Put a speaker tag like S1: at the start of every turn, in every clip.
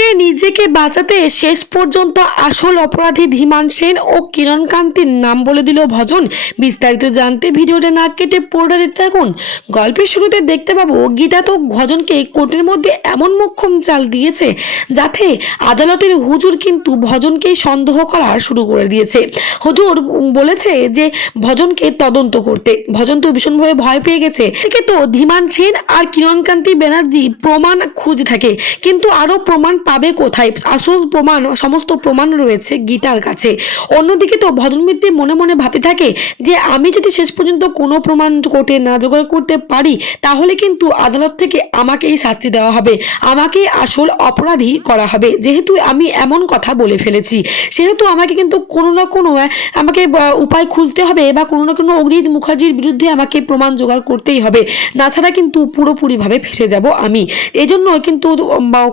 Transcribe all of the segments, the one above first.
S1: কোর্টে নিজেকে বাঁচাতে শেষ পর্যন্ত আসল অপরাধী ধীমান সেন ও কিরণ কান্তির নাম বলে দিল ভজন। বিস্তারিত জানতে ভিডিওটা না কেটে পড়ে দিতে থাকুন। গল্পের শুরুতে দেখতে পাবো গীতা তো ভজনকে কোর্টের মধ্যে এমন মোক্ষম চাল দিয়েছে যাতে আদালতের হুজুর কিন্তু ভজনকেই সন্দেহ করা শুরু করে দিয়েছে। হুজুর বলেছে যে ভজনকে তদন্ত করতে। ভজন তো ভীষণভাবে ভয় পেয়ে গেছে। থেকে তো ধীমান সেন আর কিরণকান্তি ব্যানার্জি প্রমাণ খুঁজে থাকে। কিন্তু আরও প্রমাণ পাবে কোথায়? আসল প্রমাণ, সমস্ত প্রমাণ রয়েছে গীতার কাছে। অন্যদিকে তো ভজন মনে মনে ভাবতে থাকে যে, আমি যদি শেষ পর্যন্ত কোনো প্রমাণ কোর্টে না জোগাড় করতে পারি, তাহলে কিন্তু আদালত থেকে আমাকেই শাস্তি দেওয়া হবে। আমাকে আসল অপরাধী করা হবে। যেহেতু আমি এমন কথা বলে ফেলেছি, সেহেতু আমাকে কিন্তু কোনো না কোনো আমাকে উপায় খুঁজতে হবে বা কোনো না কোনো অগ্নিজিৎ মুখার্জির বিরুদ্ধে আমাকে প্রমাণ জোগাড় করতেই হবে। না ছাড়া কিন্তু পুরোপুরিভাবে ফেসে যাব আমি। এজন্য কিন্তু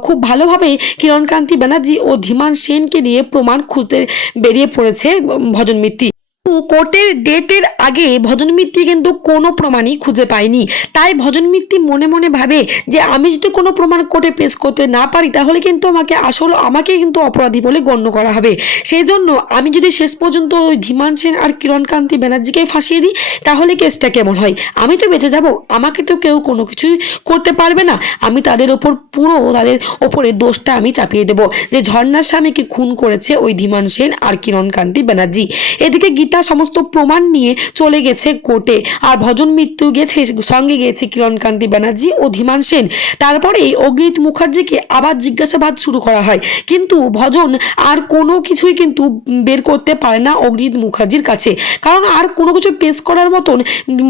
S1: খুব ভালোভাবে কিরণকান্তি ব্যানার্জি ও ধীমান সেনকে নিয়ে প্রমাণ খুঁজতে বেরিয়ে পড়েছে ভজন মিত্তি। কোর্টের ডেটের আগে ভজন মিত্তি কিন্তু কোনো প্রমাণই খুঁজে পায়নি। তাই ভজন মিত্তি মনে মনে ভাবে যে, আমি যদি কোনো প্রমাণ কোর্টে পেশ করতে না পারি, তাহলে কিন্তু আমাকে আসল, আমাকে কিন্তু অপরাধী বলে গণ্য করা হবে। সেই জন্য আমি যদি শেষ পর্যন্ত ওই ধীমান সেন আর কিরণকান্তি ব্যানার্জিকে ফাঁসিয়ে দিই, তাহলে কেসটা কেমন হয়? আমি তো বেঁচে যাব, আমাকে তো কেউ কোনো কিছুই করতে পারবে না। আমি তাদের ওপর পুরো, তাদের ওপরে দোষটা আমি চাপিয়ে দেব। যে, ঝর্ণার স্বামীকে খুন করেছে ওই ধীমান সেন আর কিরণকান্তি ব্যানার্জি। এদিকে গীতা সমস্ত প্রমাণ নিয়ে চলে গেছে কোর্টে। আর ভজন মৃত্যু গেছে, সঙ্গে গিয়েছে কিরণকান্তি ব্যানার্জি ও ধীমান সেন। তারপরেই অগ্নিত মুখার্জিকে আবার জিজ্ঞাসাবাদ শুরু করা হয়। কিন্তু ভজন আর কোনো কিছুই কিন্তু বের করতে পারে না অগ্নিত মুখার্জির কাছে। কারণ আর কোনো কিছু পেশ করার মতন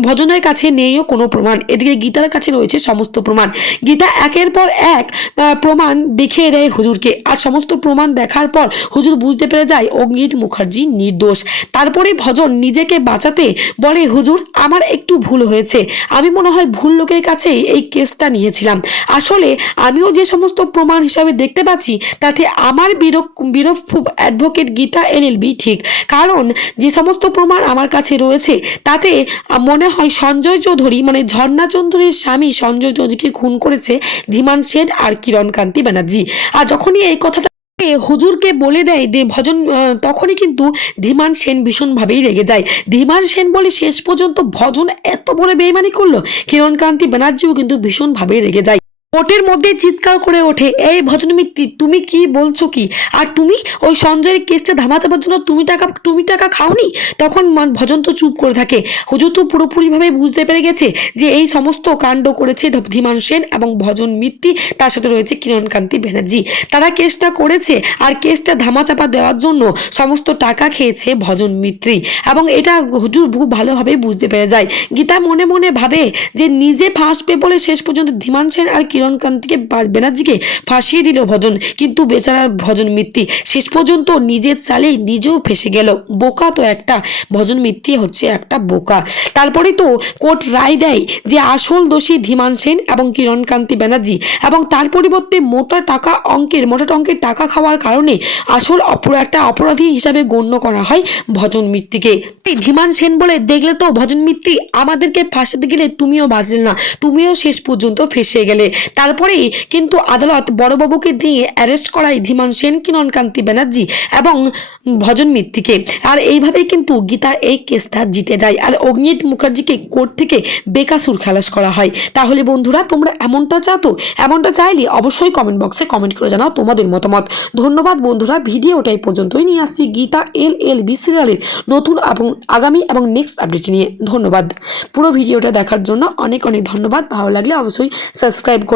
S1: ভজনের কাছে নেইও কোনো প্রমাণ। এদিকে গীতার কাছে রয়েছে সমস্ত প্রমাণ। গীতা একের পর এক প্রমাণ দেখিয়ে দেয় হুজুরকে। আর সমস্ত প্রমাণ দেখার পর হুজুর বুঝতে পেরে যায় অগ্নিত মুখার্জি নির্দোষ। তারপরে ভজন নিজেকে বাঁচাতে বলে, হুজুর, আমার একটু ভুল হয়েছে। আমি মনে হয় ভুল লোকের কাছেই এই কেসটা নিয়েছিলাম। আসলে আমিও যে সমস্ত প্রমাণ হিসাবে দেখতে পাচ্ছি, তাতে আমার বিরোধ বিরোধ অ্যাডভোকেট গীতা এলএলবি ঠিক। কারণ যে সমস্ত প্রমাণ আমার কাছে রয়েছে, তাতে মনে হয় সঞ্জয় চৌধুরী মানে ঝর্ণা চৌধুরীর স্বামী সঞ্জয় চৌধুরীকে খুন করেছে ধীমান সেন আর কিরণকান্তি ব্যানার্জি। আর যখনই এই কথাটা হুজুরকে বলে দেয় যে ভজন তখনই কিন্তু ধীমান সেন ভীষণভাবেই রেগে যায়। ধীমান সেন বলে শেষ পর্যন্ত ভজন এত বড় বেইমানি করল। কিরণকান্তি ব্যানার্জিও কিন্তু ভীষণভাবেই রেগে যায়। কোর্টের মধ্যে চিৎকার করে ওঠে, এই ভজন মিত্তি তুমি কি বলছো কি? আর তুমি ওই সঞ্জয়ের কেসটা ধামাচাবার জন্য তুমি টাকা তুমি টাকা খাওনি? তখন ভজন তো চুপ করে থাকে। হুজুর তো পুরোপুরিভাবে বুঝতে পেরে গেছে যে এই সমস্ত কাণ্ড করেছে ধীমান সেন এবং ভজন মিত্তি তার সাথে রয়েছে কিরণকান্তি ব্যানার্জি। তারা কেসটা করেছে আর কেসটা ধামাচাপা দেওয়ার জন্য সমস্ত টাকা খেয়েছে ভজন মিত্রি এবং এটা হুজুর খুব ভালোভাবে বুঝতে পেরে যায়। গীতা মনে মনে ভাবে যে নিজে ফাঁসবে বলে শেষ পর্যন্ত ধীমান সেন আর কিরণকান্তিকে বা- ব্যানার্জিকে ফাঁসিয়ে দিল ভজন। কিন্তু বেচারা ভজন মিত্তি শেষ পর্যন্ত নিজের চালে নিজেও ফেসে গেল। বোকা তো একটা, ভজন মিত্তি হচ্ছে একটা বোকা। তারপরে তো কোর্ট রায় দেয় যে আসল দোষী ধীমান সেন এবং কিরণকান্তি ব্যানার্জি এবং তার পরিবর্তে মোটা টাকা অঙ্কের, মোটা অঙ্কের টাকা খাওয়ার কারণে আসল অপর একটা অপরাধী হিসাবে গণ্য করা হয় ভজন মিত্তিকে। ধীমান সেন বলে দেখলে তো ভজন মিত্তি, আমাদেরকে ফাঁসাতে গেলে তুমিও বাঁচলে না, তুমিও শেষ পর্যন্ত ফেসে গেলে। তারপরেই কিন্তু আদালত বড়বাবুকে দিয়ে অ্যারেস্ট করায় ধীমান সেন, কিরণকান্তি ব্যানার্জি এবং ভজন মিত্তিকে। আর এইভাবেই কিন্তু গীতা এই কেসটা জিতে যায়। আর অগ্নিত মুখার্জিকে কোর্ট থেকে বেকাসুর খালাস করা হয়। তাহলে বন্ধুরা, তোমরা এমনটা চাও তো? এমনটা চাইলে অবশ্যই কমেন্ট বক্সে কমেন্ট করে জানাও তোমাদের মতামত। ধন্যবাদ বন্ধুরা ভিডিওটাই পর্যন্তই নিয়ে আসছি গীতা এল এল বি সিরিয়ালের নতুন এবং আগামী এবং নেক্সট আপডেট নিয়ে। ধন্যবাদ। পুরো ভিডিওটা দেখার জন্য অনেক অনেক ধন্যবাদ। ভালো লাগলে অবশ্যই সাবস্ক্রাইব করে